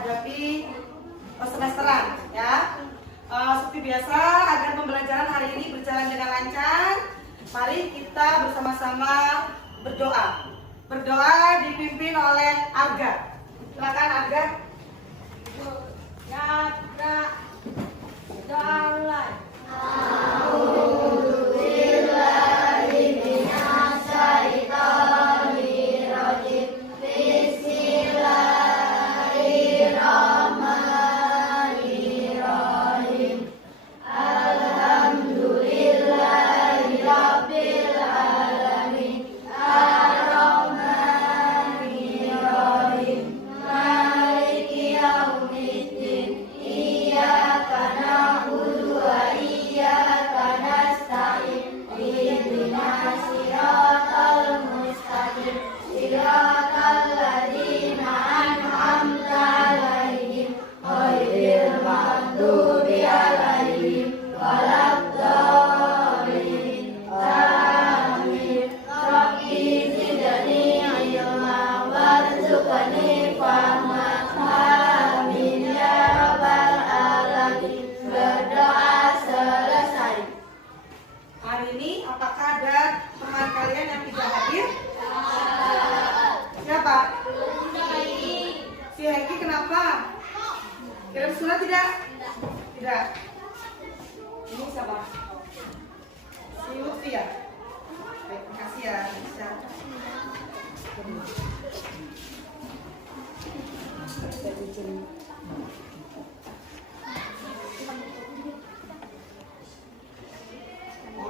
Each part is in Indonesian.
menghadapi semesteran ya. Seperti biasa, agar pembelajaran hari ini berjalan dengan lancar, mari kita bersama-sama berdoa. Berdoa dipimpin oleh Arga. Silakan Arga. Ya, jalan. Hari ini apakah ada teman kalian yang tidak hadir? Siapa? Si Hengki kenapa? Kirim surat tidak? Tidak. Ini siapa? Si Lutfi ya? Baik, makasih ya. Bisa.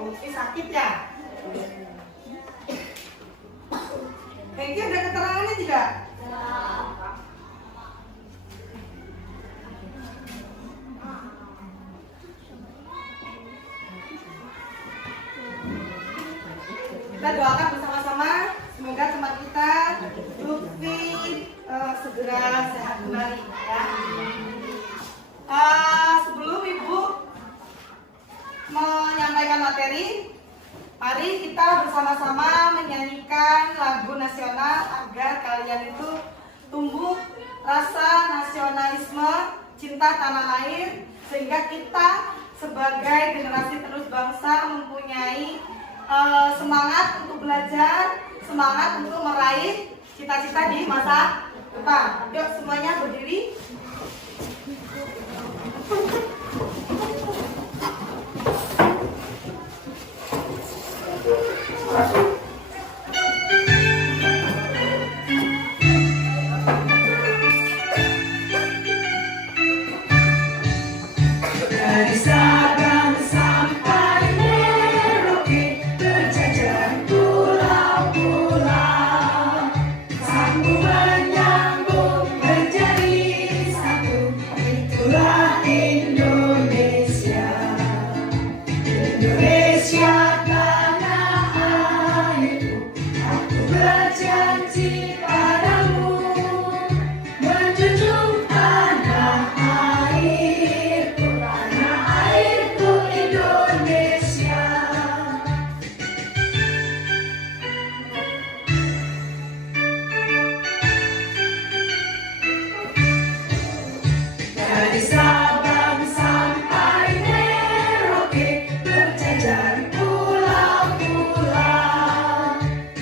Lutfi sakit ya? Hengki ada keterangannya tidak? Kita doakan bersama-sama semoga teman kita Lutfi segera sehat kembali ya. Sebelum Ibu menyampaikan materi, mari kita bersama-sama menyanyikan lagu nasional agar kalian itu tumbuh rasa nasionalisme, cinta tanah air, sehingga kita sebagai generasi terus bangsa mempunyai semangat untuk belajar, semangat untuk meraih cita-cita di masa depan. Yuk semuanya berdiri. Dari Sabang sampai Merauke, berjajar pulau-pulau, sambung menyambung menjadi satu, itulah Indonesia. Indonesia tanah airku, aku berjanji padamu, menjunjung tanah airku, tanah airku Indonesia. Dari Sabang sampai Merauke, berjajar pulau-pulau,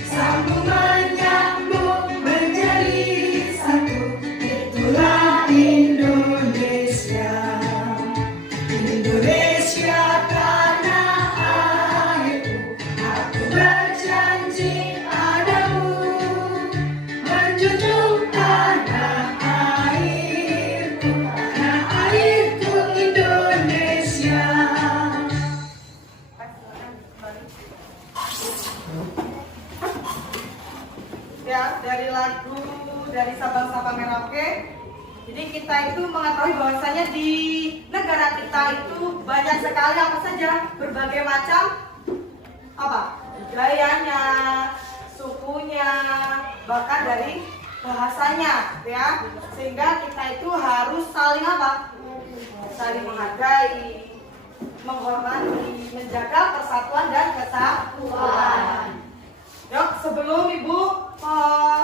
sambung menyambung menjadi satu, itulah Indonesia. Indonesia tanah airku, aku berjanji padamu, menjunjung tanah airku, tanah airku Indonesia. Ya, dari lagu dari Sabang sampai Merauke. Jadi kita itu mengetahui bahwasanya di negara kita itu banyak sekali apa saja berbagai macam apa budayanya, sukunya, bahkan dari bahasanya, ya. Sehingga kita itu harus saling apa? Saling menghargai, menghormati, menjaga persatuan dan kesatuan. Yuk, sebelum Ibu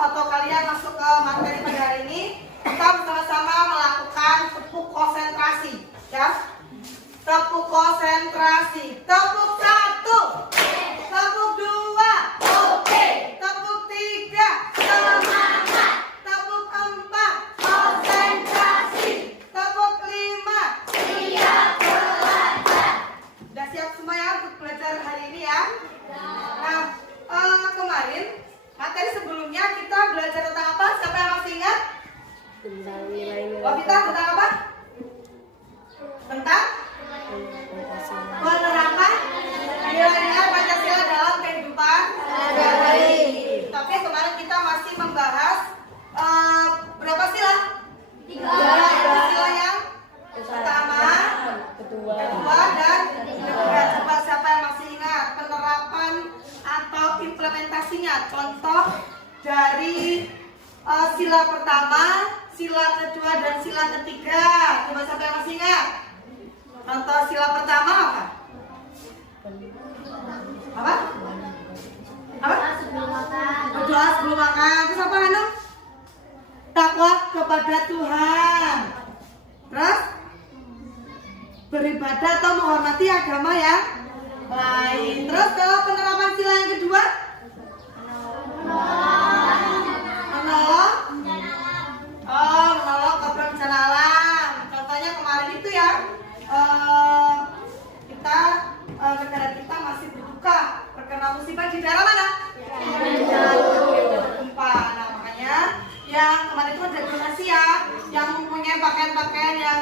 atau kalian masuk ke materi pada hari ini, kita bersama-sama konsentrasi. Tepuk 1. Tepuk 2. Oke. Tepuk 3. Semangat. Tepuk 4. Konsentrasi. Tepuk 5. Siap belajar. Udah siap semua ya untuk belajar hari ini ya? Nah, kemarin materi sebelumnya kita belajar tentang apa? Siapa yang masih ingat? Tentang nilai-nilai Wafita tentang apa? Tentang penerapan nilai-nilai Pancasila dalam kehidupan sehari-hari. Tapi kemarin kita masih membahas berapa sila? 3 sila yang pertama, kedua, dan ketiga. Coba siapa yang masih ingat penerapan atau implementasinya? Contoh dari sila pertama, sila kedua, dan sila ketiga. Coba siapa yang masih ingat? Contoh sila pertama apa? Apa? Berdoa sebelum makan. Terus apa Hanum? Takwa kepada Tuhan. Terus beribadah atau menghormati agama yang lain. Terus kalau penerapan sila yang kedua, menolong korban bencana alam. Contohnya kemarin itu ya, negara kita masih berduka terkena musibah di daerah mana? Gempa. Nah makanya yang kemarin itu ada donasi ya, yang mempunyai pakaian-pakaian yang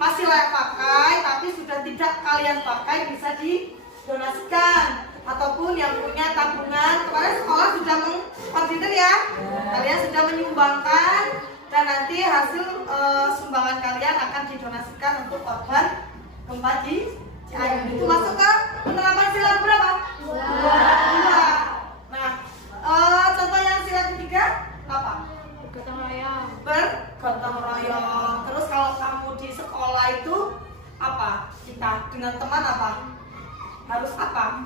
masih layak pakai tapi sudah tidak kalian pakai bisa didonasikan, ataupun yang punya tabungan. Kemarin sekolah sudah mengkoordinir ya, kalian sudah menyumbangkan dan nanti hasil sumbangan kalian akan didonasikan untuk korban gempa di Cianjur. Itu masuk ke penerapan sila berapa? 2. Nah, contoh yang sila ketiga apa? bergotong royong. Bergotong royong. Terus kalau kamu di sekolah itu apa? Kita dengan teman apa? Harus apa?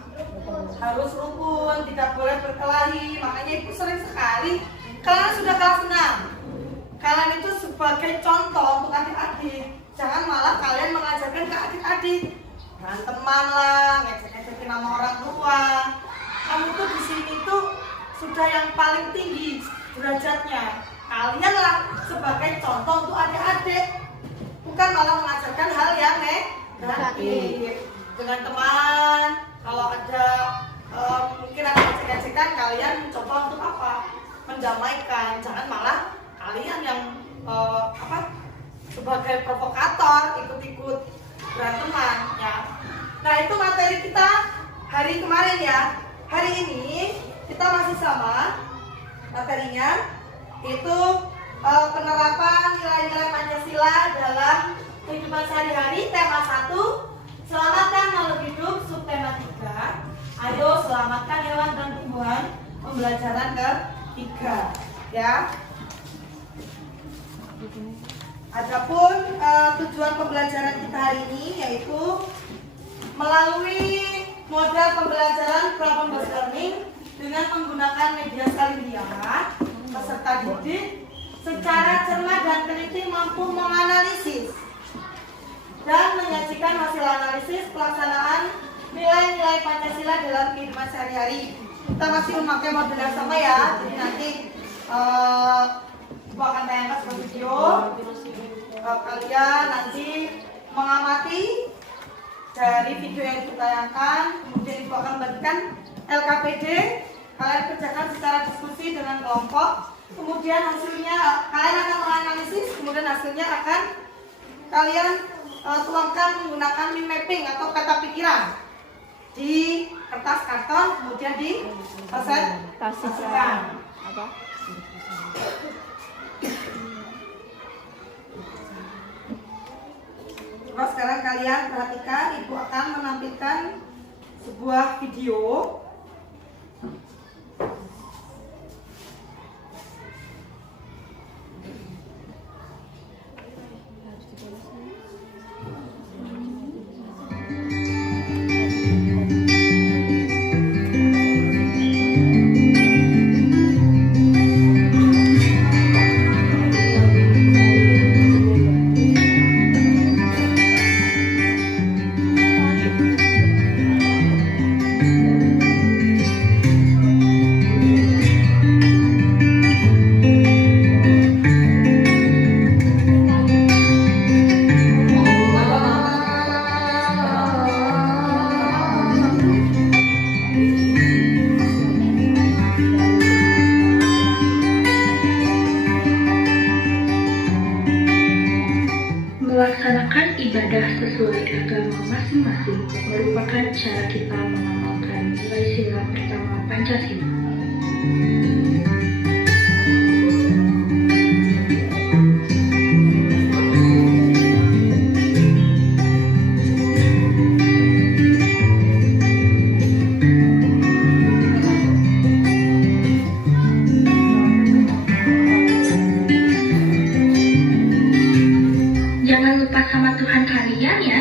Harus rukun, tidak boleh berkelahi. Makanya ibu sering sekali, kalian sudah kelas 6, kalian itu sebagai contoh untuk adik-adik. Jangan malah kalian mengajarkan ke adik-adik teman lah, ngecek-ngecekin nama orang tua. Kamu tuh di sini tuh sudah yang paling tinggi derajatnya. Kalian lah sebagai contoh untuk adik-adik, bukan malah mengajarkan hal yang negatif. Dengan teman, kalau ada mungkin ada ngecek-ngecekan, kalian mencoba untuk apa? Mendamaikan. Jangan malah kalian yang sebagai provokator ikut-ikut beranteman ya. Nah itu materi kita hari kemarin ya. Hari ini kita masih sama materinya, itu penerapan nilai-nilai Pancasila dalam kehidupan sehari-hari. Tema 1, selamatkan makhluk hidup. Subtema 3, ayo selamatkan hewan dan tumbuhan. Pembelajaran ke-3 ya. Adapun tujuan pembelajaran kita hari ini yaitu melalui model pembelajaran problem-based learning dengan menggunakan media liar, peserta didik secara cermat dan teliti mampu menganalisis dan menyajikan hasil analisis pelaksanaan nilai-nilai Pancasila dalam kehidupan sehari-hari. Kita masih memakai model yang sama ya, jadi nanti Ibu akan tayangkan sebuah video. Kalian nanti mengamati dari video yang ditayangkan, kemudian Ibu akan bagikan LKPD. Kalian kerjakan secara diskusi dengan kelompok. Kemudian hasilnya kalian akan menganalisis, kemudian hasilnya akan kalian tuangkan menggunakan mind mapping atau peta pikiran di kertas karton, kemudian dipresentasikan. Terus sekarang kalian perhatikan, Ibu akan menampilkan sebuah video. beribadah sesuai agama masing-masing merupakan cara kita mengamalkan nilai sila pertama Pancasila. Jangan lupa sama Tuhan kalian ya.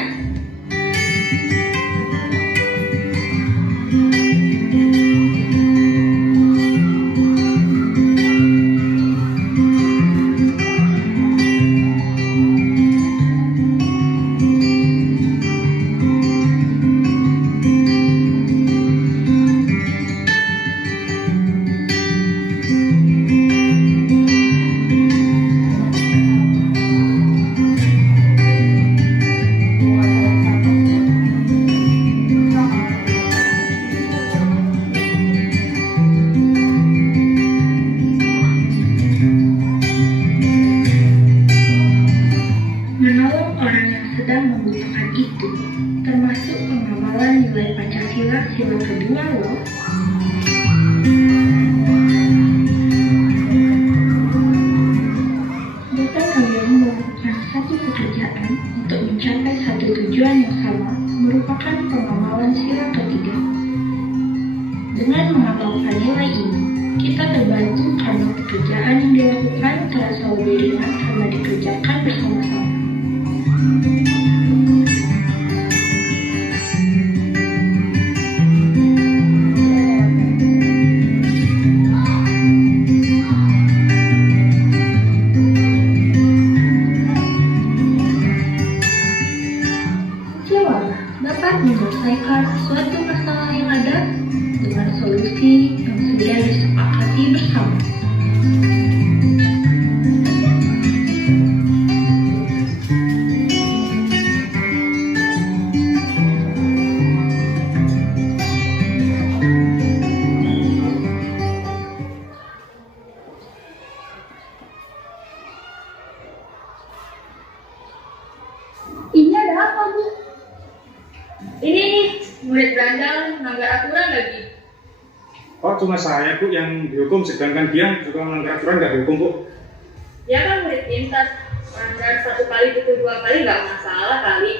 Menolong orang yang sedang membutuhkan itu, termasuk pengamalan nilai Pancasila sila kedua loh. Jika kalian melakukan satu pekerjaan untuk mencapai satu tujuan yang sama, merupakan pengamalan sila ketiga. Dengan mengamalkan nilai ini, kita terbantu karena pekerjaan yang dilakukan terasa lebih ringan karena dikerjakan bersama-sama. Cobalah dapat menyelesaikan suatu masalah yang ada dengan solusi yang sudah disepakati bersama. Ini ada apa, Bu? Ini nih, murid berandal melanggar aturan lagi. Oh, cuma saya Bu yang dihukum, sedangkan dia juga melanggar aturan nggak dihukum Bu. Dia kan murid pintar, melanggar 1 kali pukul 2 kali nggak masalah kali.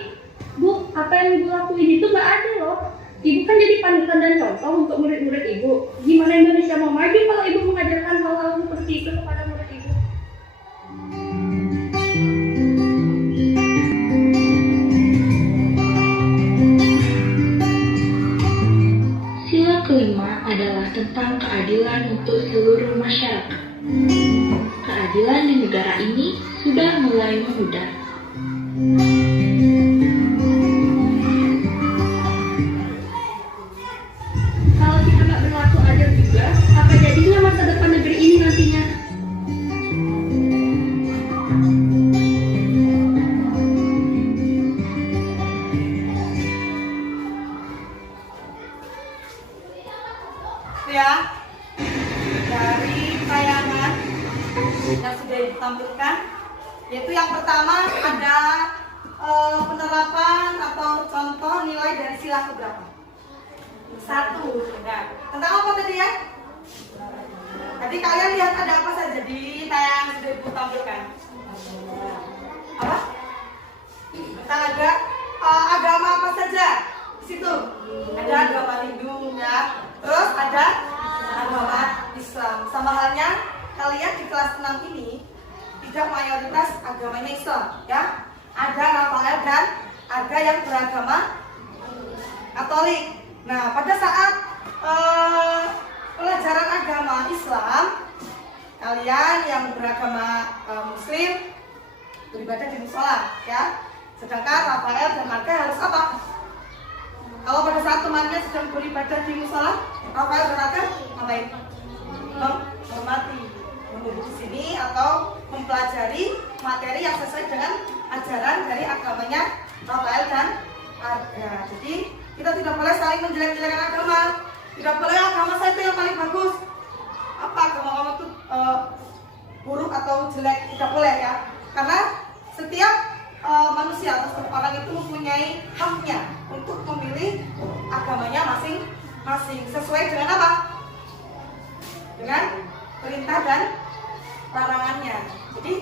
Bu, apa yang Ibu lakuin itu nggak adil loh. Ibu kan jadi panutan dan contoh untuk murid-murid Ibu. Gimana Indonesia mau maju kalau Ibu mengajarkan hal-hal seperti itu kepada murid Ibu? Sila kelima adalah tentang keadilan untuk seluruh masyarakat. Keadilan di negara ini sudah mulai memudar. Kalau kita nggak berlaku adil juga, apa jadinya masa depan negeri ini nantinya? Ya, dari tayangan yang sudah ditampilkan, yaitu yang pertama ada penerapan atau contoh nilai dari sila keberapa? 1. Nah, tentang apa tadi ya? Tadi kalian lihat ada apa saja di tayangan yang sudah ditampilkan? Apa? Kita ada agama apa saja di situ? Ada agama Hindu ya. Terus ada agama Islam. Sama halnya kalian di kelas 6 ini tidak mayoritas agamanya Islam ya. Ada Rafael dan ada yang beragama Katolik. Nah, pada saat pelajaran agama Islam, kalian yang beragama Muslim beribadah di musola ya. Sedangkan Rafael dan Marga harus apa? Kalau pada saat temannya sedang beribadah di musola, Rafael dan Marga ngapain? Menghormati, menunggu di sini atau mempelajari materi yang sesuai dengan ajaran dari agamanya Rafael dan Marga. Jadi kita tidak boleh saling menjelek-jelekan agama. Tidak boleh agama saya itu yang paling bagus. Apa agama kamu itu buruk atau jelek? Tidak boleh ya. Karena setiap manusia atau setiap orang itu mempunyai haknya untuk memilih agamanya masing-masing sesuai dengan apa? Dengan perintah dan larangannya. Jadi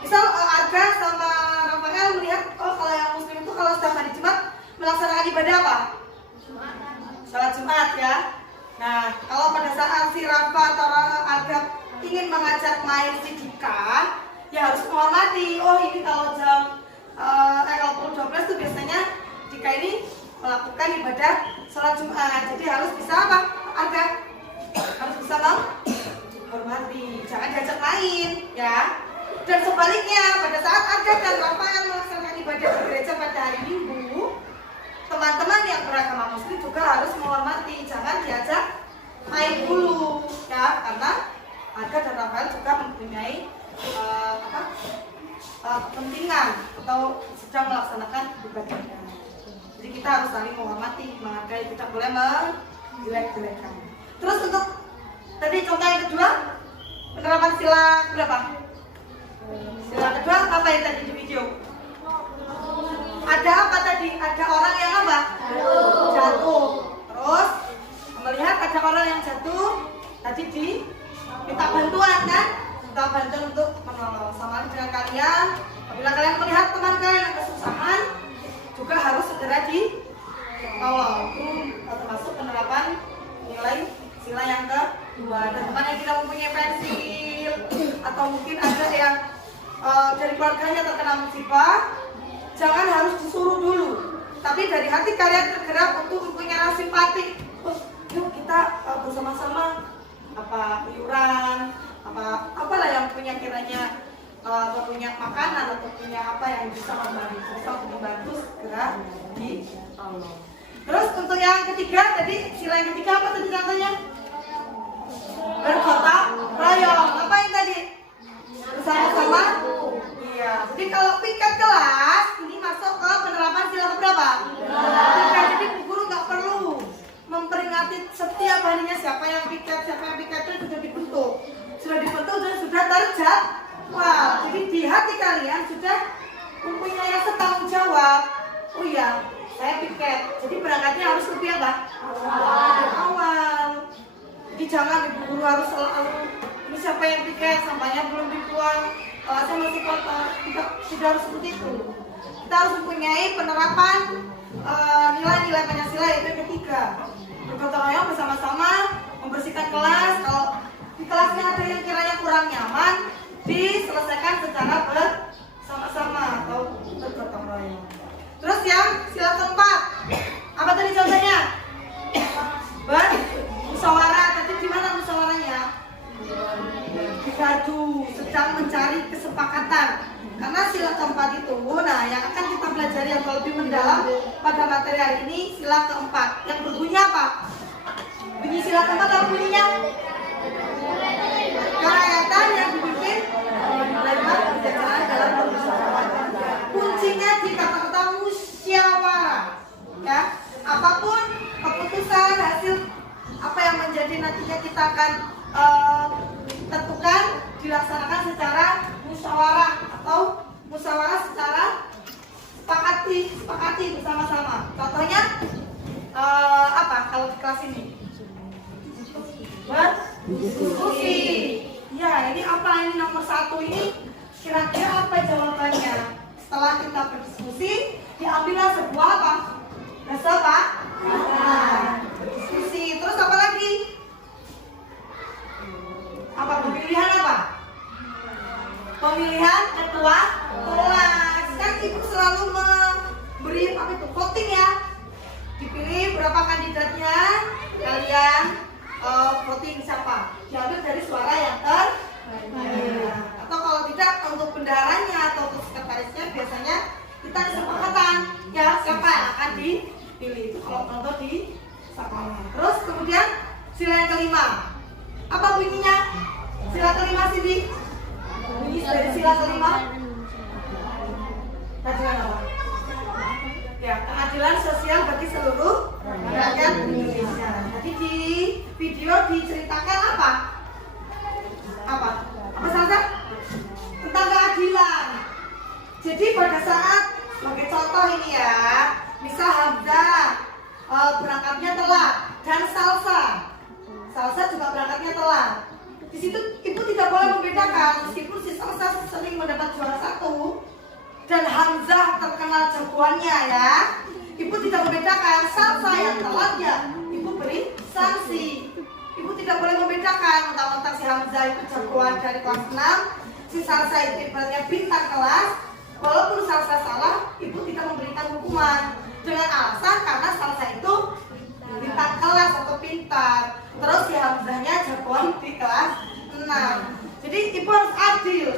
misal Arga sama Rafael melihat, oh kalau yang muslim itu kalau setiap hari Jumat melaksanakan ibadah apa? Salat Jumat ya. Nah, kalau pada saat si Rafa atau Arga ingin mengajak main si Dika, ya harus menghormati. Oh ini kalau jam kalau pukul 12 tuh biasanya Dika ini melakukan ibadah salat Jumat. Jadi harus bisa apa? Arga harus bisa menghormati. Jangan diajak main ya. Dan sebaliknya pada saat Arga dan Rafael melaksanakan ibadah di gereja pada hari Minggu, teman-teman yang beragama muslim juga harus menghormati, jangan diajak main dulu ya, karena Arga dan Rafael juga mempunyai kepentingan atau sedang melaksanakan ibadahnya. Jadi kita harus saling menghormati, menghargai, tidak boleh menjelek-jelekan. Terus untuk tadi contoh yang kedua, penerapan sila berapa? Sila kedua apa yang tadi di video? Ada apa tadi? Ada orang yang apa? Jatuh. Terus melihat ada orang yang jatuh, tadi minta bantuan kan? Minta bantuan untuk menolong. Sama dengan kalian, apabila kalian melihat teman kalian yang kesusahan, juga harus segera ditolong. Itu termasuk penerapan nilai sila yang kedua. Dan teman yang tidak mempunyai pensil atau mungkin ada yang dari keluarganya terkena musibah, jangan harus disuruh dulu, tapi dari hati kalian tergerak untuk mempunyai rasa simpati. Yuk kita bersama-sama iuran, apalah yang punya kiranya punya makanan atau punya apa yang bisa membantu segera ditolong. Terus untuk yang ketiga tadi, sila yang ketiga apa tadi contohnya? Bergotong royong. Apa yang tadi? Bersama-sama. Iya. Jadi kalau piket kelas ini masuk ke penerapan sila keberapa? Piket. Jadi guru nggak perlu memperingati setiap harinya siapa yang piket itu sudah dibentuk dan sudah terjadwal. Jadi di hati kalian sudah mempunyai rasa tanggung jawab. Oh iya, saya piket. Jadi berangkatnya harus lebih apa? Awal. Jadi jangan ibu guru harus selalu ini siapa yang piket, sampahnya belum dibuang, saya masih kotor. Tidak harus seperti itu. Kita harus mempunyai penerapan nilai-nilai Pancasila yaitu yang ketiga. Bergotong royong bersama-sama membersihkan kelas. Kalau di kelasnya ada yang kiranya kurang nyaman, diselesaikan secara bersama-sama atau bergotong royong. Terus yang sila keempat, apa tadi contohnya? Musyawarah. Tadi di mana musyawarahnya? Gaduh, sedang mencari kesepakatan. Karena sila keempat itu, nah yang akan kita pelajari yang lebih mendalam pada materi hari ini sila keempat. Yang berbunyi apa? Bunyi sila keempat apa bunyinya? Kerakyatan yang dipimpin menerima kebijaksanaan dalam bermusyawarah. Kuncinya di kata-kata musyawarah. Ya, apapun keputusan hasil apa yang menjadi nantinya kita akan tentukan dilaksanakan secara musyawarah atau musyawarah secara sepakati bersama-sama. Contohnya apa kalau di kelas ini? Berdiskusi. Ya, ini apa ini nomor 1 ini? Kira-kira apa jawabannya? Setelah kita berdiskusi, diambillah sebuah apa? Diskusi. Terus apa lagi? Apa pemilihan apa? Pemilihan ketua kelas. Kan ibu selalu memberi voting ya. Dipilih berapa kandidatnya, kalian voting siapa? Diambil dari suara yang terbanyak. Atau kalau tidak untuk bendaharanya atau untuk sekretarisnya biasanya kita ada kesepakatan ya siapa yang akan dipilih. Itu kalau contoh di sekolah. Terus kemudian sila yang kelima. Apa bunyinya? Sila kelima Cindy. Bunyi dari sila kelima. Keadilan apa? Ya, keadilan sosial bagi seluruh rakyat Indonesia. Jadi di video diceritakan apa? Apa saja? Tentang keadilan. Jadi pada saat sebagai contoh ini ya, misal Hamzah berangkatnya telat dan Salsa juga berangkatnya telat. Di situ ibu tidak boleh membedakan meskipun si Salsa sering mendapat juara 1 dan Hamzah terkenal jagoannya ya. Ibu tidak membedakan Salsa yang telat ya, ibu beri sanksi. Ibu tidak boleh membedakan mentang-mentang si Hamzah itu jagoan dari kelas 6, si Salsa itu ibaratnya bintang kelas. Walaupun Salsa salah, ibu tidak memberikan hukuman dengan alasan karena Salsa itu bintang kelas atau pintar. Terus si Hamzahnya jagoan di kelas 6. Jadi ibu harus adil.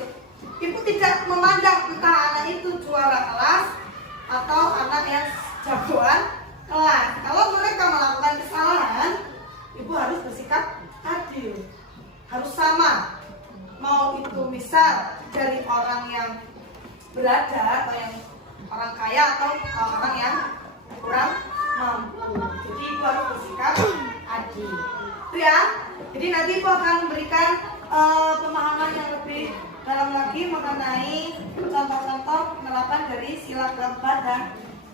Ibu tidak memandang entah anak itu juara kelas atau anak yang jagoan kelas. Kalau mereka melakukan kesalahan, ibu harus bersikap adil. Harus sama. Mau itu misal dari orang yang berada atau yang orang kaya atau orang yang kurang mampu. Jadi ibu harus bersikap adil. Itu ya. Jadi nanti ibu akan memberikan pemahaman yang lebih dalam lagi mengenai contoh-contoh penerapan dari sila keempat dan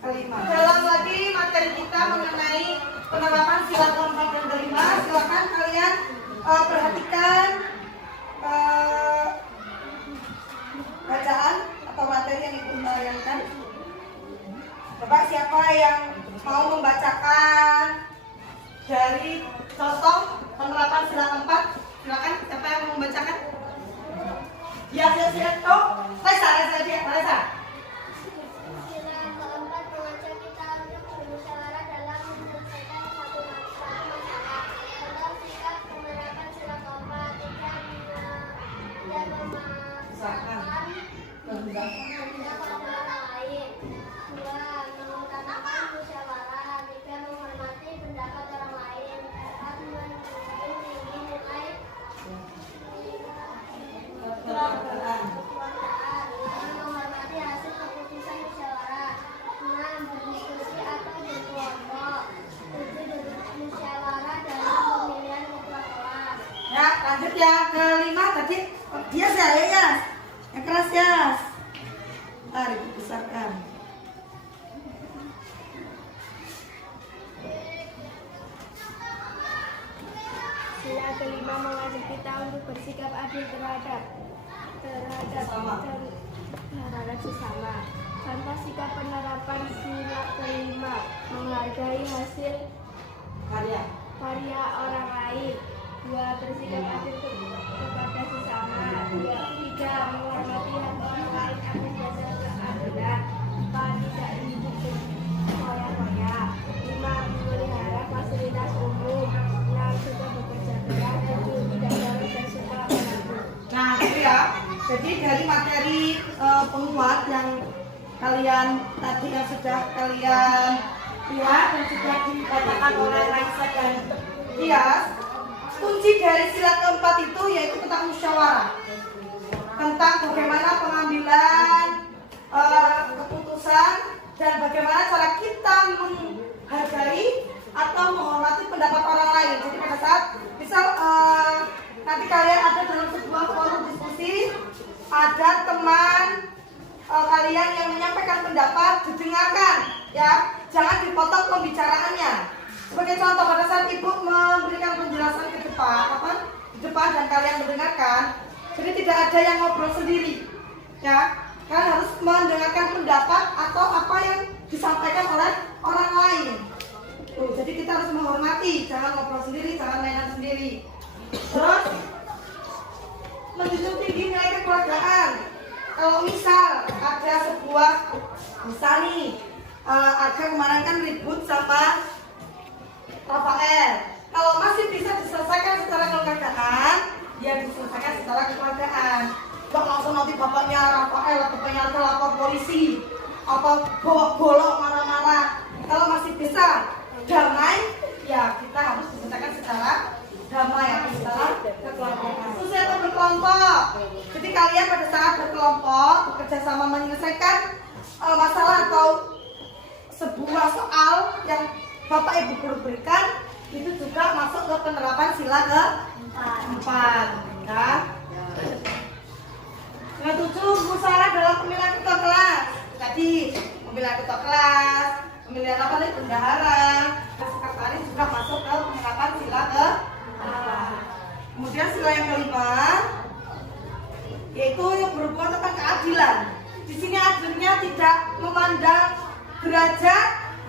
kelima. Dalam lagi materi kita mengenai penerapan sila keempat dan kelima, silakan kalian perhatikan bacaan atau materi yang ibu bayangkan. Bapak siapa yang mau membacakan dari contoh penerapan sila keempat? Silakan, siapa yang mau membacakan? Ya, siap. Oh, Reza. Sila keempat mengajak kita untuk bermusyawarah dalam menyelesaikan satu masalah. Contoh sikap penerapan sila keempat, tidak memaksakan kehendak orang lain. 2. Mengutamakan musyawarah, 3. menghormati pendapat orang lain, 4. menjunjung tinggi nilai kekeluargaan, 5. menghormati hasil keputusan musyawarah, 6. berdiskusi atau berkelompok, 7. bermusyawarah dalam pemilihan ketua kelas. Ya, lanjut ya. Kelima tadi Yas ya, Yas. Yang keras Yas. Mari dibesarkan. Sila kelima mengajak kita untuk bersikap adil terhadap sesama. Contoh sikap penerapan sila kelima, menghargai hasil karya orang lain. 2. Bersikap adil kepada sesama. 3. Menghormati hak orang lain atas dasar keadilan. 4. Tidak ingin berkoya-koya. 5. Memelihara fasilitas umum. 6. Suka bekerja keras. 7. Tidak boleh dan suka menabung. Nah, itu ya. Jadi dari materi penguat yang kalian tadi yang sudah kalian lihat dan sudah dikatakan oleh Raisa dan Tias, kunci dari sila keempat itu yaitu tentang musyawarah, tentang bagaimana pengambilan keputusan dan bagaimana cara kita menghargai atau menghormati pendapat orang lain. Jadi pada saat misal nanti kalian ada dalam sebuah forum diskusi, ada teman kalian yang menyampaikan pendapat, didengarkan ya, jangan dipotong pembicaraannya. Sebagai contoh, pada saat ibu memberikan penjelasan di depan dan kalian mendengarkan, jadi tidak ada yang ngobrol sendiri ya, kalian harus mendengarkan pendapat atau apa yang disampaikan oleh orang lain. Jadi kita harus menghormati, jangan ngobrol sendiri, jangan mainan sendiri. Terus menjunjung tinggi nilai kekeluargaan. Kalau misal ada sebuah, misal nih ada kemarin kan ribut sama Rafael, kalau masih bisa diselesaikan secara kekeluargaan, ya diselesaikan secara kekeluargaan. Gak langsung nanti bapaknya Rafael atau bapaknya lapor polisi atau bawa golok marah-marah. Kalau masih bisa damai, ya kita harus diselesaikan secara damai atau secara kekeluargaan. Diskusi atau berkelompok. Jadi kalian pada saat berkelompok bekerja sama menyelesaikan masalah atau sebuah soal yang Bapak Ibu guru berikan, itu juga masuk ke penerapan sila keempat. Ya. Yang 7, musyawarah dalam pemilihan ketua kelas. adik, pemilihan ketua kelas, pemilihan apa nih, bendahara, sekretaris juga masuk ke penerapan sila ke. Kemudian sila yang kelima, yaitu yang berhubungan tentang keadilan. Di sini adilnya tidak memandang derajat,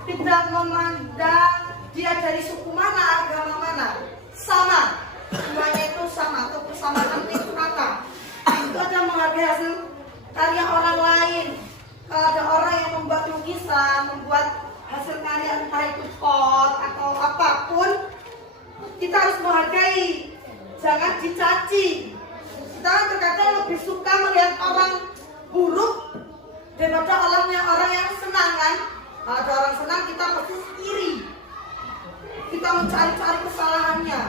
tidak memandang dia dari suku mana, agama mana, sama. Semuanya itu sama, atau persamaan itu kata. Itu ada menghargai hasil karya orang lain. Kalau ada orang yang membuat lukisan, membuat hasil karya entah itu pot atau apapun, kita harus menghargai, jangan dicaci. Kita kan terkadang lebih suka melihat orang buruk daripada orang yang senang kan. Kalau ada orang senang kita pasti iri, kita mencari-cari kesalahannya.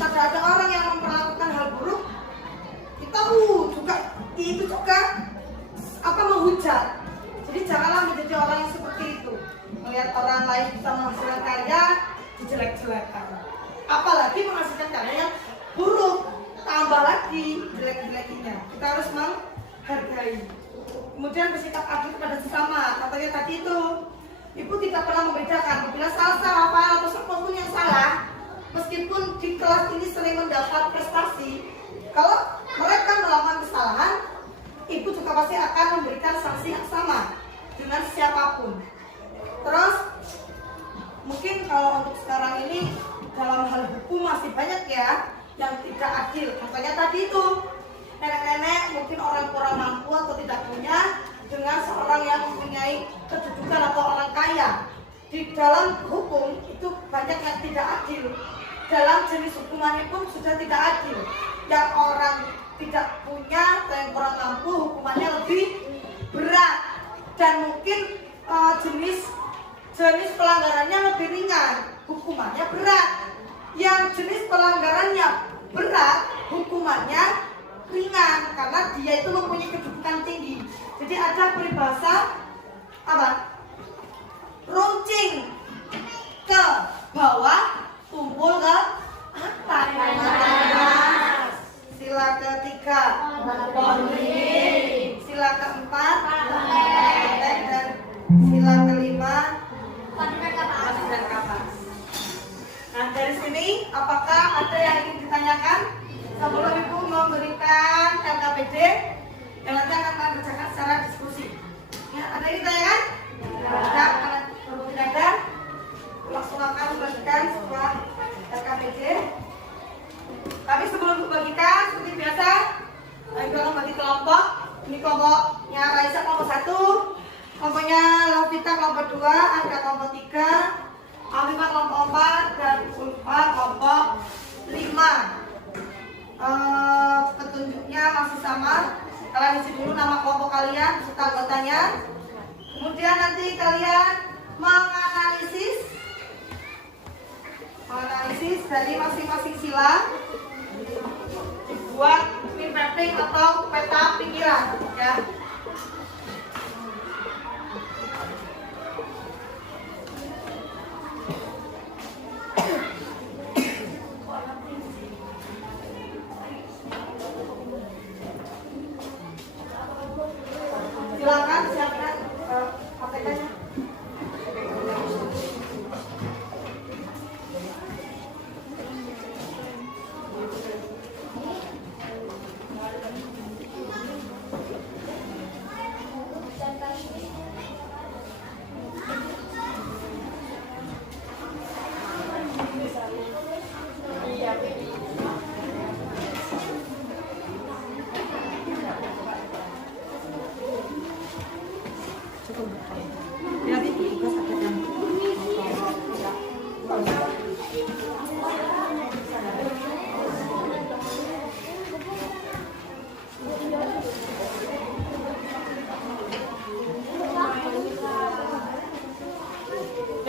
Kalau ada orang yang memperlakukan hal buruk, kita juga menghujat. Jadi janganlah menjadi orang yang seperti itu. Melihat orang lain bisa menghasilkan karya, dijelek-jelekan. Apalagi menghasilkan karya yang buruk, tambah lagi jelek-jelekinya. Kita harus menghargai. Kemudian bersikap adil kepada sesama. Contohnya tadi itu, ibu tidak pernah membedakan apabila salah apa atau sesuatu yang salah. Meskipun di kelas ini sering mendapat prestasi, kalau mereka melakukan kesalahan, ibu juga pasti akan memberikan sanksi yang sama dengan siapapun. Terus mungkin kalau untuk sekarang ini dalam hal hukum masih banyak ya yang tidak adil. Contohnya tadi itu nenek-nenek mungkin orang kurang mampu atau tidak punya dengan seorang yang mempunyai kedudukan atau orang kaya. Di dalam hukum itu banyak yang tidak adil. Dalam jenis hukumannya pun sudah tidak adil. Yang orang tidak punya atau yang kurang mampu hukumannya lebih berat, dan mungkin jenis pelanggarannya lebih ringan, hukumannya berat. Yang jenis pelanggarannya berat, hukumannya ringan karena dia itu mempunyai kedudukan tinggi. Jadi ada peribahasa apa? Runcing ke bawah, tumpul ke atas. Sila ketiga, sila keempat, dan sila kelima, dan kapas. Nah dari sini, apakah ada yang ingin ditanyakan sebelum ibu memberikan LKPD yang nanti akan kami kerjakan secara diskusi? Ya, ada yang ditanyakan? Ada, kalau tidak ada, langsung akan membagikan sebuah LKPD. Tapi sebelum membagikan, seperti biasa, kita akan bagi kelompok. Ini kelompoknya Raisa kelompok 1, kelompoknya Lovita kelompok 2, Angga kelompok 3, Alima kelompok 4, dan Ulfa kelompok 5. Petunjuknya masih sama. Kalian isi dulu nama kelompok kalian serta anggotanya. Kemudian nanti kalian menganalisis dari masing-masing sila, buat screen mapping atau peta pikiran ya. Silakan siapkan aplikasinya.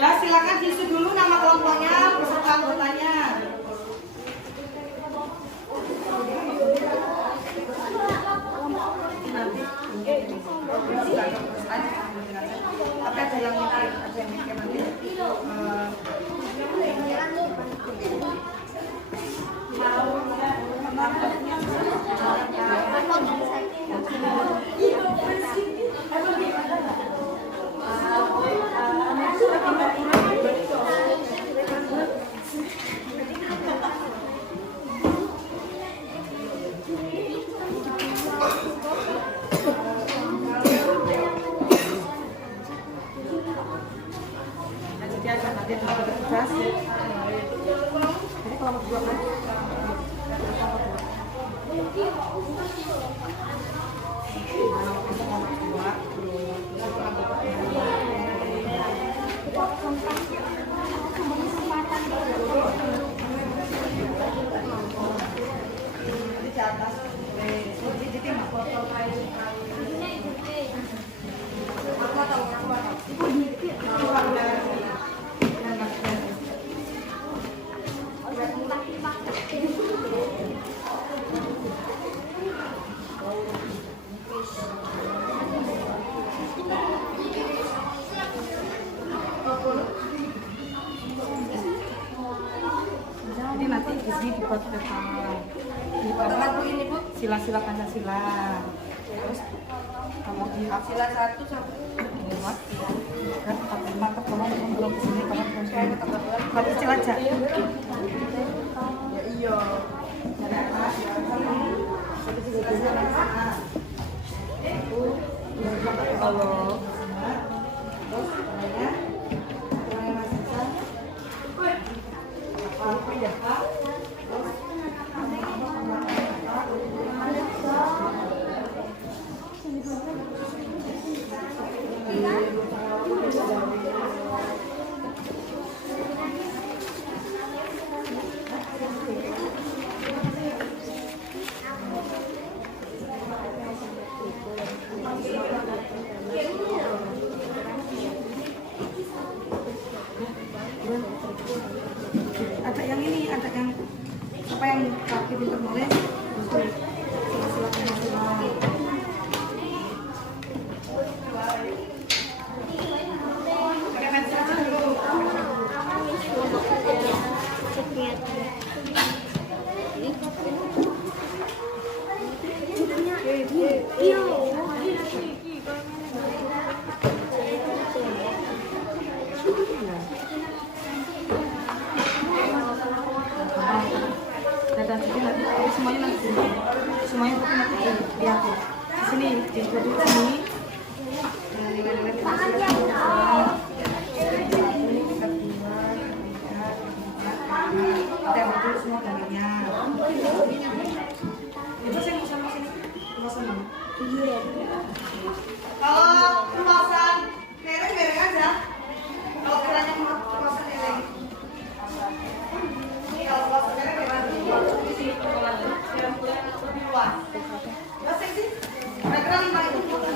Ya, silakan diisi dulu nama kelompoknya beserta anggotanya. Nanti tapi ada yang mikir nanti. Mau ini dibuat peta. Apa Bu ini Bu? Sila-sila Pancasila. Terus kalau di sila 1 sampai 5 kan 45 ketemu belum kesini kalau belum saya tapi kecil aja. Ya iya. Kalau terus ada yang ini, ada yang apa yang kaki pintar nulis pakai pensil aja dulu. Semuanya nanti semuanya nanti lihat di sini di sini ada betul semua gambarnya itu saya mau sama sini luasan mana kalau luasan lereng aja kalau kiranya luasan lereng ini kalau luasan lereng di sini lebih luas. Ya sih, kira-kira 5 itu bukan.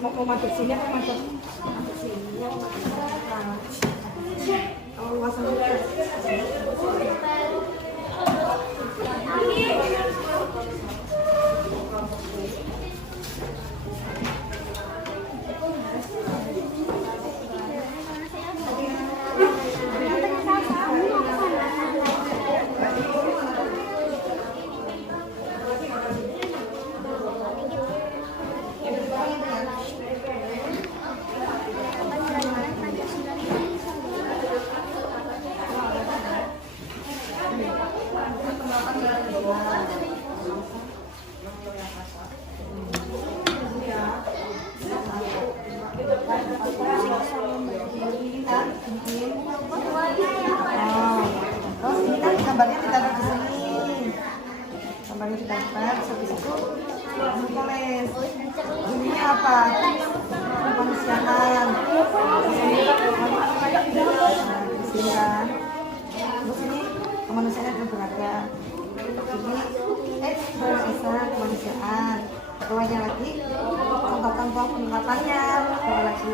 Mau masuk sini apa masuk sini? Kalau luasan dapat, habis itu tulis. Ini apa? Kemanusiaan. Sini kan. Terus ini kemanusiaan yang beragam. Ini berusaha kemanusiaan. Bawahnya lagi contoh-contoh peningkatannya. Bawah lagi.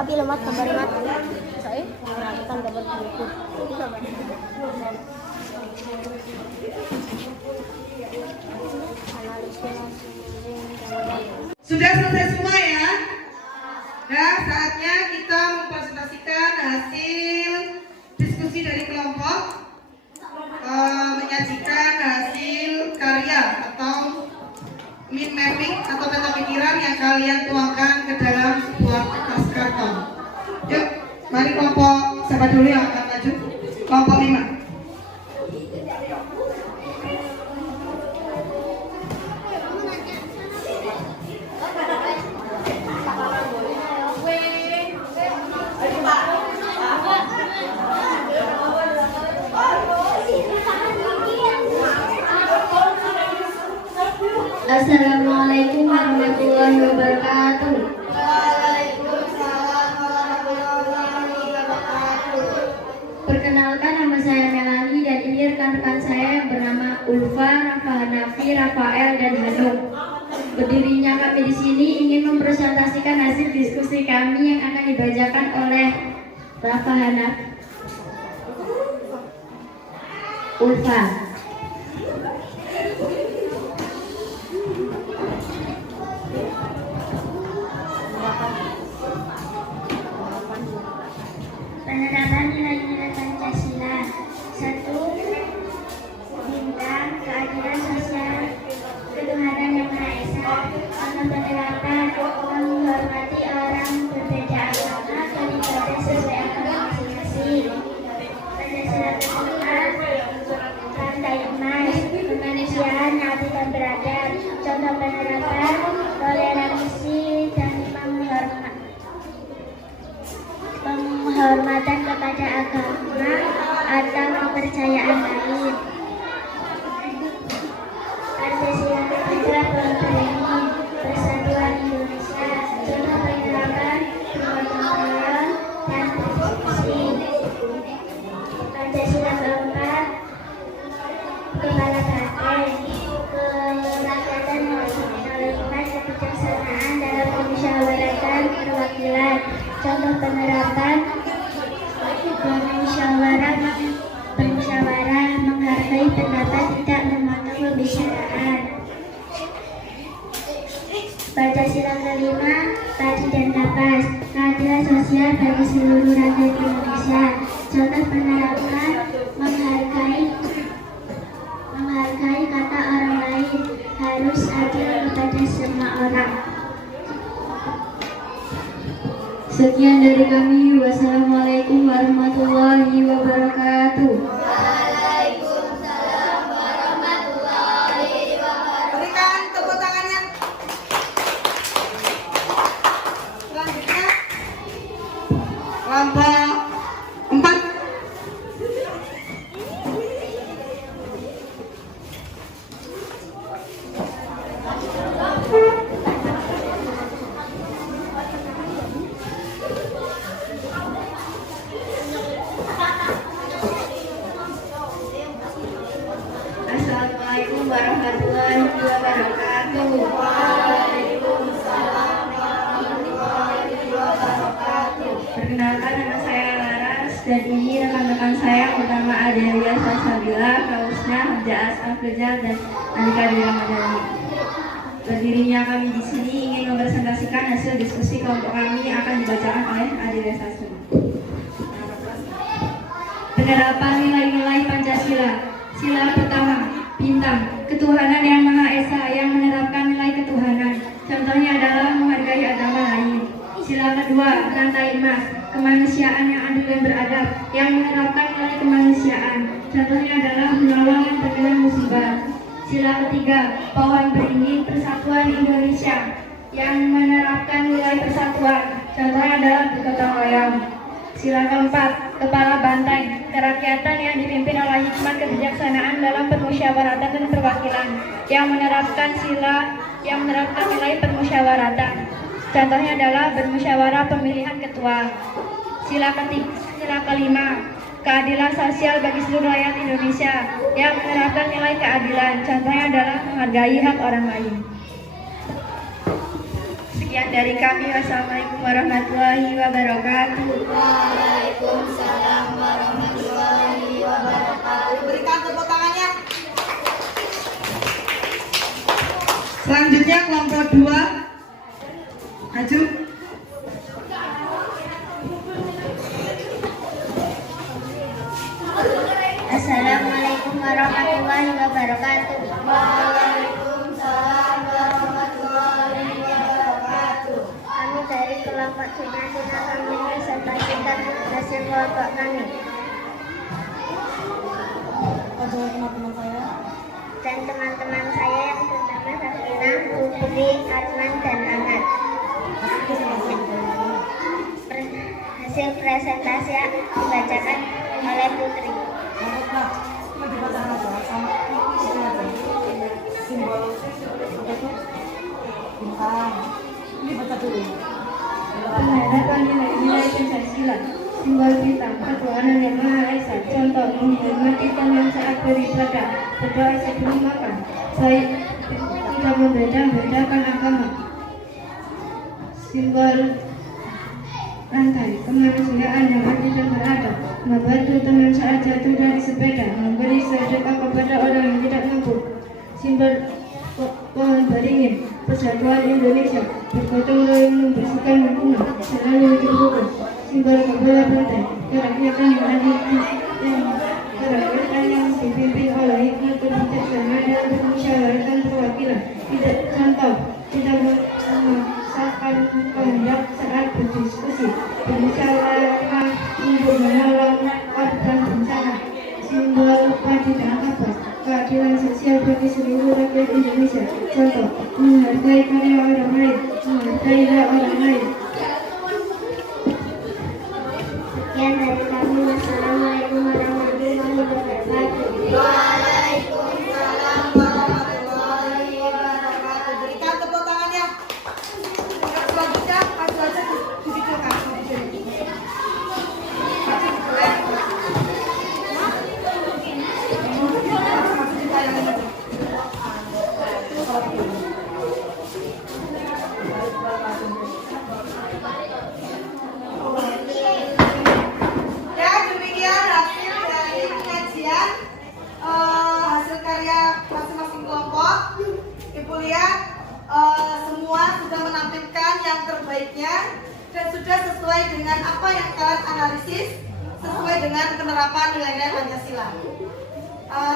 Abi lemat kabar mat. Saya akan dapat buku. Sudah selesai semua ya? Nah, saatnya kita mempresentasikan hasil diskusi dari kelompok, menyajikan hasil karya atau mind mapping atau peta pikiran yang kalian tuangkan ke dalam sebuah kertas karton. Yuk, mari kelompok siapa dulu yang akan maju? Kelompok 5. Assalamualaikum warahmatullahi wabarakatuh. Waalaikumsalam warahmatullahi wabarakatuh. Perkenalkan, nama saya Melani dan ini rekan-rekan saya yang bernama Ulfa, Rafa Hanafi, Rafael dan Hanum. Berdirinya kami di sini ingin mempresentasikan hasil diskusi kami yang akan dibacakan oleh Rafa Hanafi. Ulfa. Penerapan nilai-nilai Pancasila. 1. Bintang keadilan sosial, ketuhanan yang Maha Esa. Contoh penerapan: menghormati orang berbeda agama dan ibadah sesuai agama masing-masing. Pancasila keempat, rantai emas, kemanusiaan yang adil dan beradab. Contoh penerapan: toleransi dan penghormatan kepada agama atau kepercayaan lain. Pancasila ketiga, pengetahuan persatuan Indonesia. Contoh penerapan: gotong royong dan berdiskusi. Pancasila keempat, kepala banteng, kerakyatan menerima kebijaksanaan dalam pemusyawaratan perwakilan. Contoh penerapan: bermusyawarah, menghargai pendapat, tidak memotong pembicaraan. Pancasila kelima, padi dan kapas, keadilan sosial bagi seluruh rakyat Indonesia. Contoh penerapan: menghargai kata orang lain, harus adil kepada semua orang. Sekian dari kami. Wassalamualaikum warahmatullahi wabarakatuh. Waalaikumsalam warahmatullahi wabarakatuh. Berikan tepuk tangannya. Selanjutnya kelompok 4. Assalamualaikum warahmatullahi wabarakatuh. Perkenalkan, nama saya Laras dan ini rekan-rekan saya pertama Adelia Salsabila, Kausna, Hamza Afrizal dan Andika Dwi Ramadhani. Berdirinya kami di sini ingin mempresentasikan hasil diskusi kelompok kami yang akan dibacakan oleh Adelia Salsabila. Penerapan nilai-nilai Pancasila. Sila pertama, bintang, ketuhanan yang Maha Esa yang menerapkan nilai ketuhanan. Contohnya adalah menghargai agama lain. Sila kedua, rantai emas, kemanusiaan yang adil dan beradab, yang menerapkan nilai kemanusiaan. Contohnya adalah menolong yang terkena musibah. Sila ketiga, pohon beringin persatuan Indonesia, yang menerapkan nilai persatuan. Contohnya adalah bergotong royong. Sila keempat, kepala banteng, kerakyatan yang dipimpin oleh hikmat kebijaksanaan dalam permusyawaratan dan perwakilan, yang menerapkan nilai permusyawaratan. Contohnya adalah bermusyawarah pemilihan ketua. Sila kelima, keadilan sosial bagi seluruh rakyat Indonesia, yang menerapkan nilai keadilan. Contohnya adalah menghargai hak orang lain. Sekian dari kami. Wassalamualaikum warahmatullahi wabarakatuh. Waalaikumsalam warahmatullahi wabarakatuh. Berikan tepuk tangannya. Selanjutnya kelompok 2. Maju. Assalamualaikum warahmatullahi wabarakatuh. Kami dari kelompok Cina-Cina kami presentasikan hasil kelompok kami. Teman-teman saya. Dan teman-teman saya yang pertama Sabrina, Putri, Arman, dan Anat. Hasil presentasi dibacakan oleh Putri. Simbol bintang. Ini baca dulu. Penghadapan nilai Pancasila. Simbol bintang, ketuhanan yang Maha Esa. Contoh, menghormati teman saat beribadah, berdoa sebelum makan. Baik, tidak membeda-bedakan agama. Simbol rantai, kemanusiaan yang adil dan beradab. Membantu teman saat jatuh dari sepeda, memberi sedekah kepada orang yang tidak mampu. Simbol pohon beringin, persatuan Indonesia, bergotong royong membersihkan lingkungan, selalu terbuka. Simbol kepala banteng, kerakyatan yang dipimpin oleh hikmat kebijaksanaan dan permusyawaratan perwakilan. Contoh, tidak memaksakan kehendak saat berdiskusi, bermusyawarah untuk menolong korban bencana. Simbol padi dan kapas, keadilan sosial bagi seluruh rakyat Indonesia. Contoh, menghargai karya orang lain, menghargai hak orang lain. Sekian dari kami. Wassalamualaikum warahmatullahi wabarakatuh. Waalaikumsalam warahmatullahi wabarakatuh. Berikan tepuk tangannya. Selanjutnya maju aja dikecilkan. Ya, demikian hasil dari pengajian hasil karya masing-masing kelompok. Ibu lihat semua sudah menampilkan yang terbaiknya dan sudah sesuai dengan apa yang kalian analisis, sesuai dengan penerapan nilai-nilai Pancasila.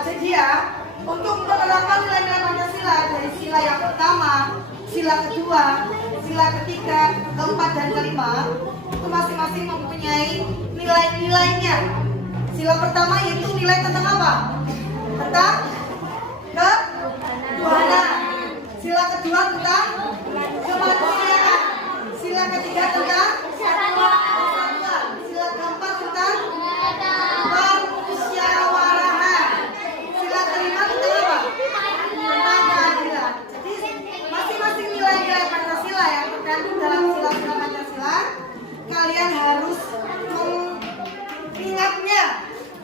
Jadi ya, untuk penerapan nilai-nilai Pancasila dari sila yang pertama, sila kedua, sila ketiga, keempat, dan kelima itu masing-masing mempunyai nilai-nilainya. Sila pertama yaitu nilai tentang apa? Tentang ketuhanan. Sila kedua tentang kemanusiaan. Sila ketiga tentang persatuan. Sila keempat tentang permusyawarahan. Sila kelima tentang apa? Tentang keadilan. Jadi masing-masing nilai-nilai Pancasila yang terkandung dalam sila-sila Pancasila kalian harus mengingatnya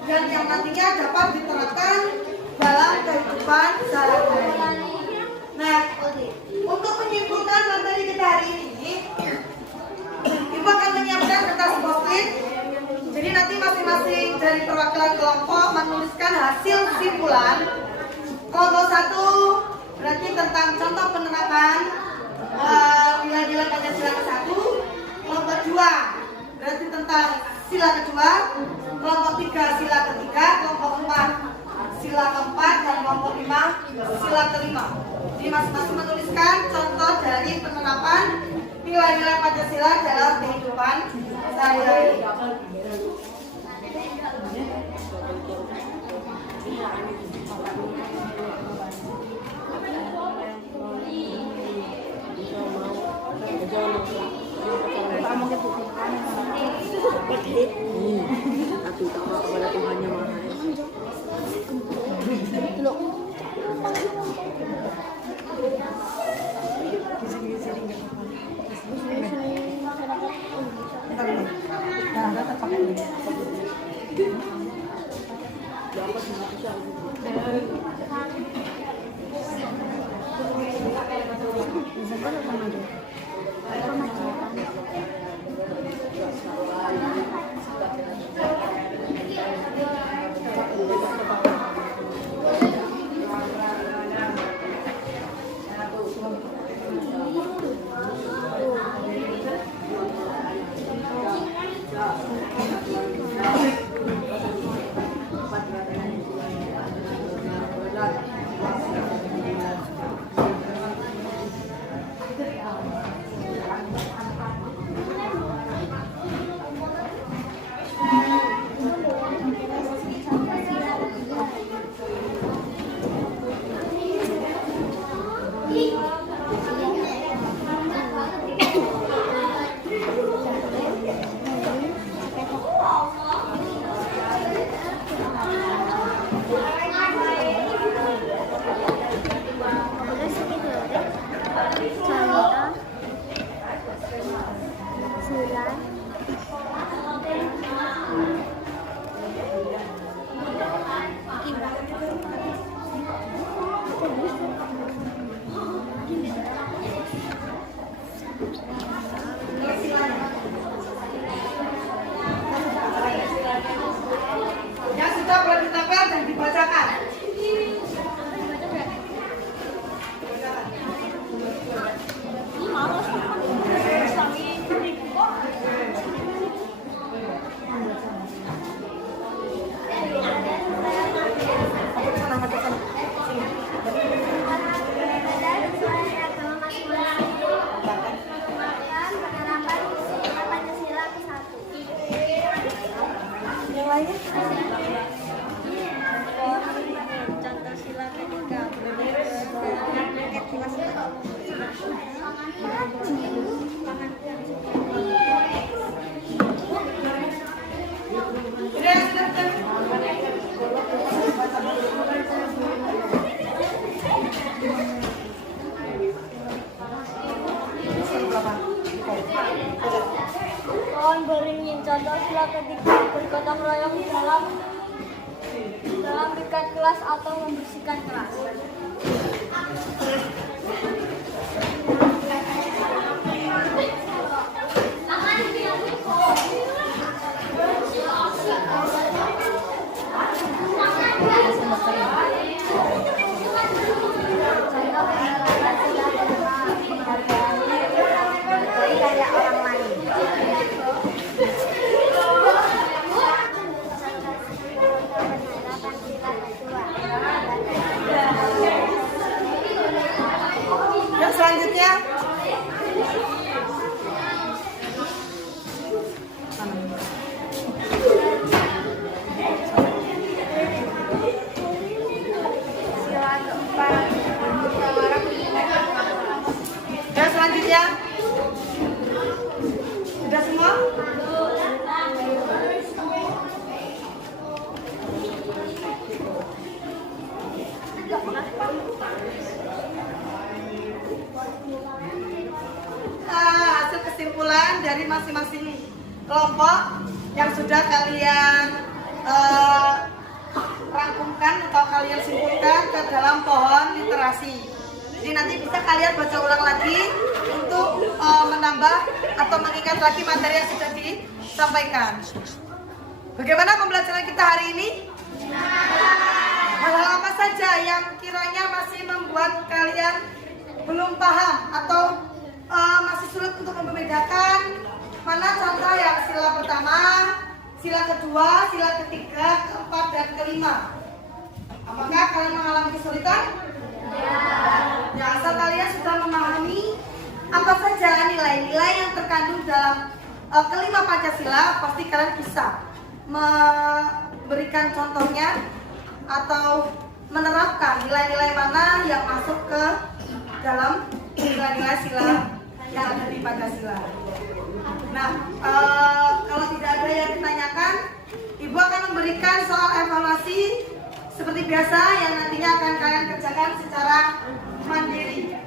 dan yang nantinya dapat diterapkan dalam kehidupan sehari-hari. Nah, untuk menyimpulkan materi kita hari ini, Ibu akan menyiapkan kertas post-it. Jadi nanti masing-masing dari perwakilan kelompok menuliskan hasil kesimpulan. Kelompok 1 berarti tentang contoh penerapan nilai-nilai Pancasila ke-1. Kelompok 2 berarti tentang sila kedua. Kelompok 3 sila ketiga. Kelompok 4 sila keempat. Dan kelompok 5 sila kelima. Jadi masing-masing menuliskan contoh dari penerapan nilai-nilai Pancasila dalam kehidupan sehari-hari. kepada Tuhan yang Maha Yang sudah boleh ditempel dan dibacakan. Contoh sila ketiga Mohon beringin contoh sila ketiga bergotong royong dalam bikat kelas atau membersihkan kelas. Kayak orang lain. Yang selanjutnya Sila keempat musyawarah yang selanjutnya sudah semua? Hasil kesimpulan dari masing-masing kelompok yang sudah kalian rangkumkan atau kalian simpulkan ke dalam pohon literasi. Jadi nanti bisa kalian baca ulang lagi untuk menambah atau mengingat lagi materi yang sudah disampaikan. Bagaimana pembelajaran kita hari ini? Hal-hal apa saja yang kiranya masih membuat kalian belum paham atau masih sulit untuk membedakan mana contoh yang sila pertama, sila kedua, sila ketiga, keempat, dan kelima? Apakah kalian mengalami kesulitan? Ya, asal kalian sudah memahami apa saja nilai-nilai yang terkandung dalam kelima Pancasila, pasti kalian bisa memberikan contohnya atau menerapkan nilai-nilai mana yang masuk ke dalam nilai-nilai sila yang ada di Pancasila. Nah, kalau tidak ada yang ditanyakan, Ibu akan memberikan soal evaluasi seperti biasa yang nantinya akan kalian kerjakan secara mandiri.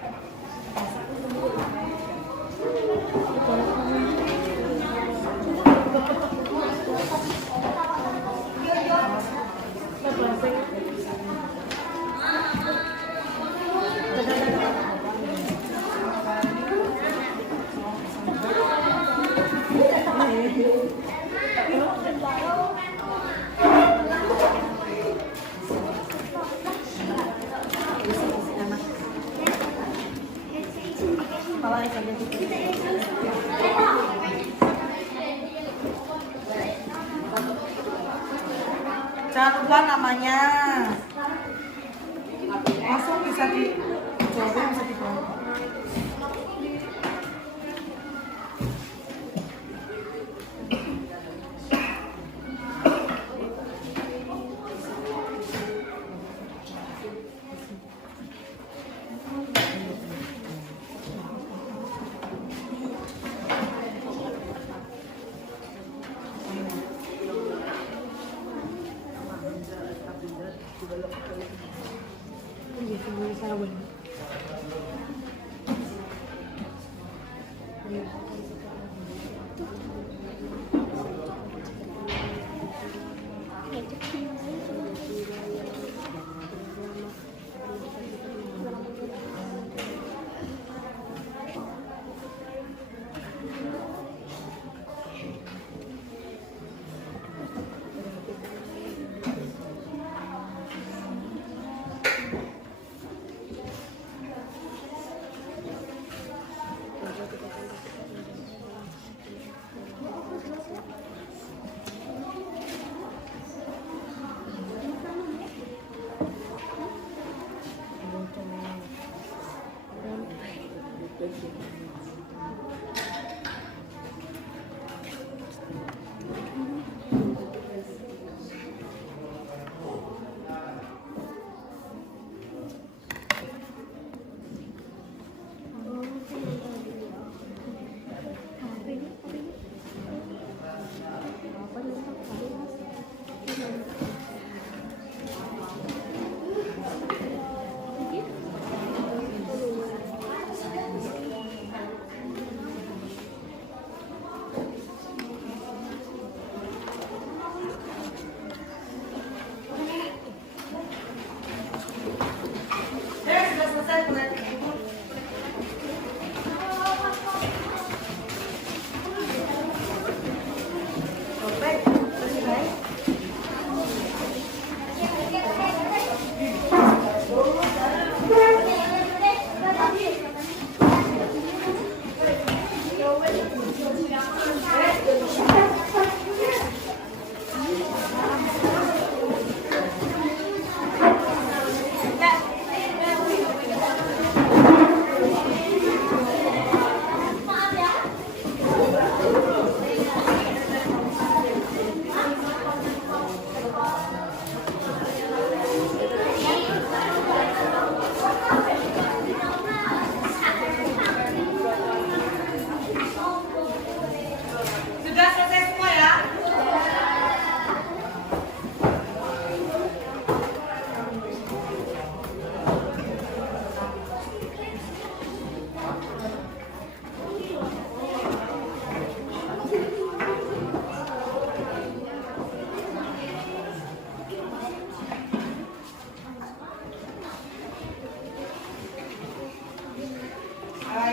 Jangan lupa namanya. Langsung bisa dijawab, bisa dijawab.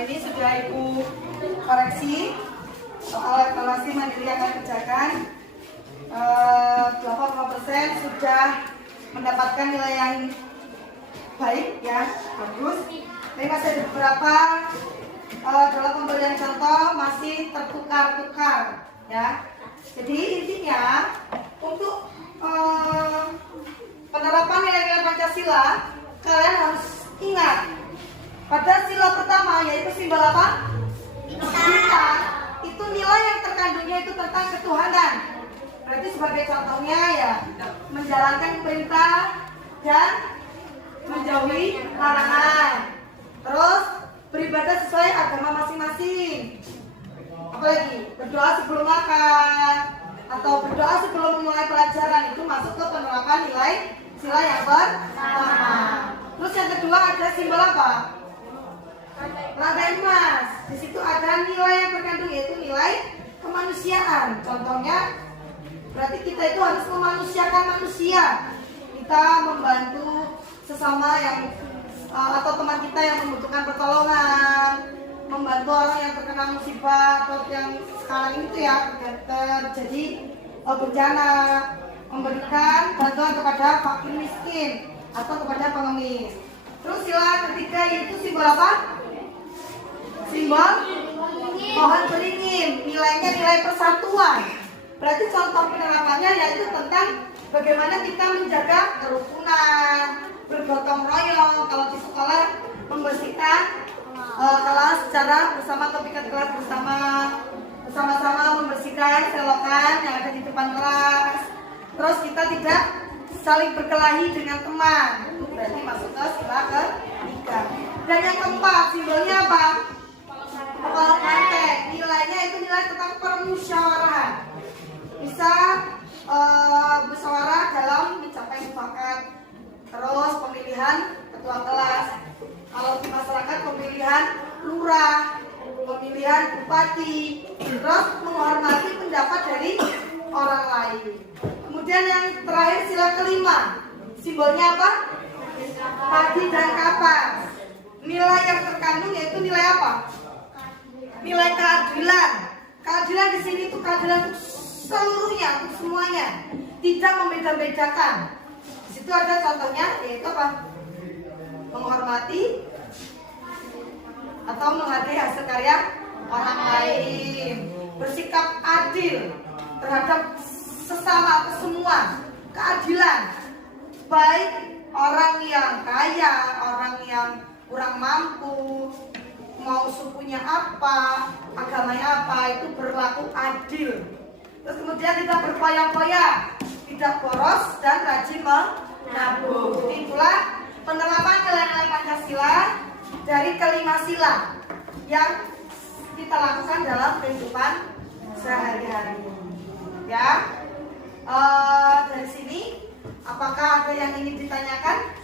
Ini sudah Ibu koreksi soal evaluasi mandiri yang akan kerjakan. 80% sudah mendapatkan nilai yang baik ya, bagus. Tapi masih ada beberapa dalam pemberian contoh masih tertukar-tukar ya. Jadi intinya untuk penerapan nilai-nilai Pancasila kalian harus ingat pada sila pertama yaitu simbol apa? Cinta. Itu nilai yang terkandungnya itu tentang ketuhanan. Berarti sebagai contohnya ya menjalankan perintah dan menjauhi larangan. Terus beribadah sesuai agama masing-masing. Apalagi berdoa sebelum makan atau berdoa sebelum memulai pelajaran, itu masuk ke penerapan nilai sila yang pertama. Terus yang kedua ada simbol apa? Rantai emas. Di situ ada nilai yang terkandung, yaitu nilai kemanusiaan. Contohnya, berarti kita itu harus memanusiakan manusia. Kita membantu sesama yang atau teman kita yang membutuhkan pertolongan, membantu orang yang terkena musibah atau yang sekarang ini tuh ya terjadi bencana, memberikan bantuan kepada fakir miskin atau kepada pengemis. Terus sila ketiga itu simbol apa? Simbol pohon beringin. Nilainya nilai persatuan. Berarti contoh penerapannya yaitu tentang bagaimana kita menjaga kerukunan, bergotong royong. Kalau di sekolah membersihkan kelas secara bersama atau piket kelas bersama-sama membersihkan selokan yang ada di depan kelas. Terus kita tidak saling berkelahi dengan teman. Itu berarti masuk ke sila ketiga. Dan yang keempat simbolnya apa? Kepala banteng. Nilainya itu nilai tentang permusyawarahan. Bisa musyawarah dalam mencapai mufakat. Terus pemilihan ketua kelas. Kalau di masyarakat pemilihan lurah, pemilihan bupati. Terus menghormati pendapat dari orang lain. Kemudian yang terakhir sila kelima. Simbolnya apa? Padi dan kapas. Nilai yang terkandung yaitu nilai apa? Nilai keadilan. Keadilan di sini itu keadilan untuk seluruhnya, untuk semuanya, tidak membeda-bedakan. Di situ ada contohnya yaitu apa? Menghormati atau menghargai hasil karya orang lain, bersikap adil terhadap sesama atau semua, keadilan, baik orang yang kaya, orang yang kurang mampu, mau sukunya apa, agamanya apa, itu berlaku adil. Terus kemudian kita berfoya-foya, tidak boros dan rajin menabung. Itulah penerapan nilai-nilai Pancasila dari kelima sila yang kita lakukan dalam kehidupan sehari-hari. Ya, dari sini apakah ada yang ingin ditanyakan?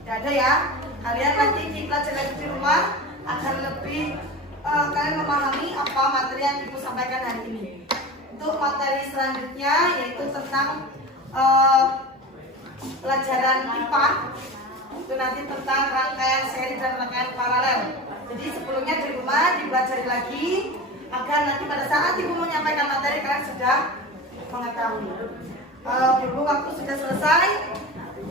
Tidak ada ya. Kalian nanti dipelajari di rumah agar lebih kalian memahami apa materi yang ibu sampaikan hari ini. Untuk materi selanjutnya yaitu tentang pelajaran IPA, itu nanti tentang rangkaian seri dan rangkaian paralel. Jadi sebelumnya di rumah dipelajari lagi agar nanti pada saat ibu menyampaikan materi kalian sudah mengetahui. Berhubung waktu sudah selesai,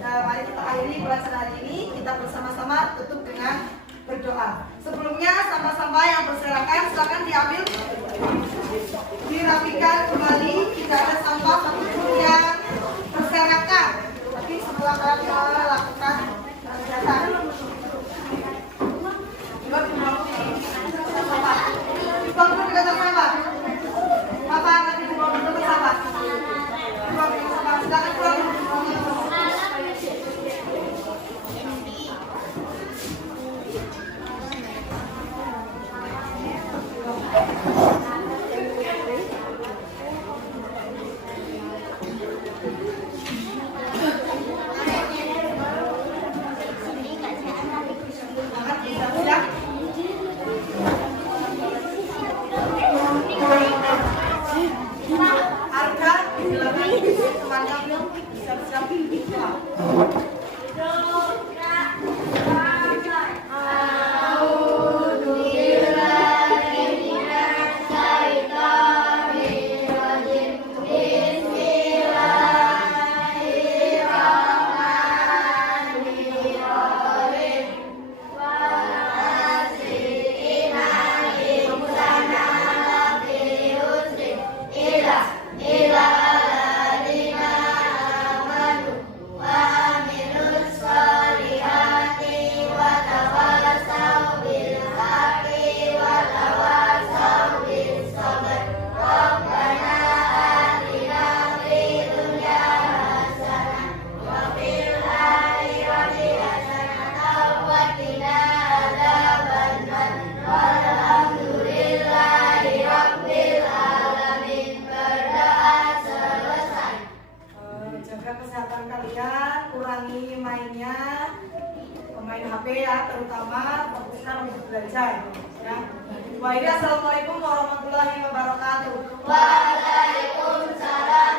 mari kita akhiri pelajaran hari ini. Kita bersama-sama tutup dengan berdoa. Sebelumnya sampah-sampah yang berserakan silakan diambil, dirapikan kembali. Tidak ada sampah satupun yang berserakan. Tapi setelah kalian melakukan kegiatan, dibawa ke kantor sampah. Bapak nanti dibawa ke kantor sampah. Dibawa ke kantor sampah. Silakan keluar. Ila ladina amanu wa amilus main HP ya, terutama fokuskan untuk belajar ya. Wah, ini assalamualaikum warahmatullahi wabarakatuh. Waalaikumsalam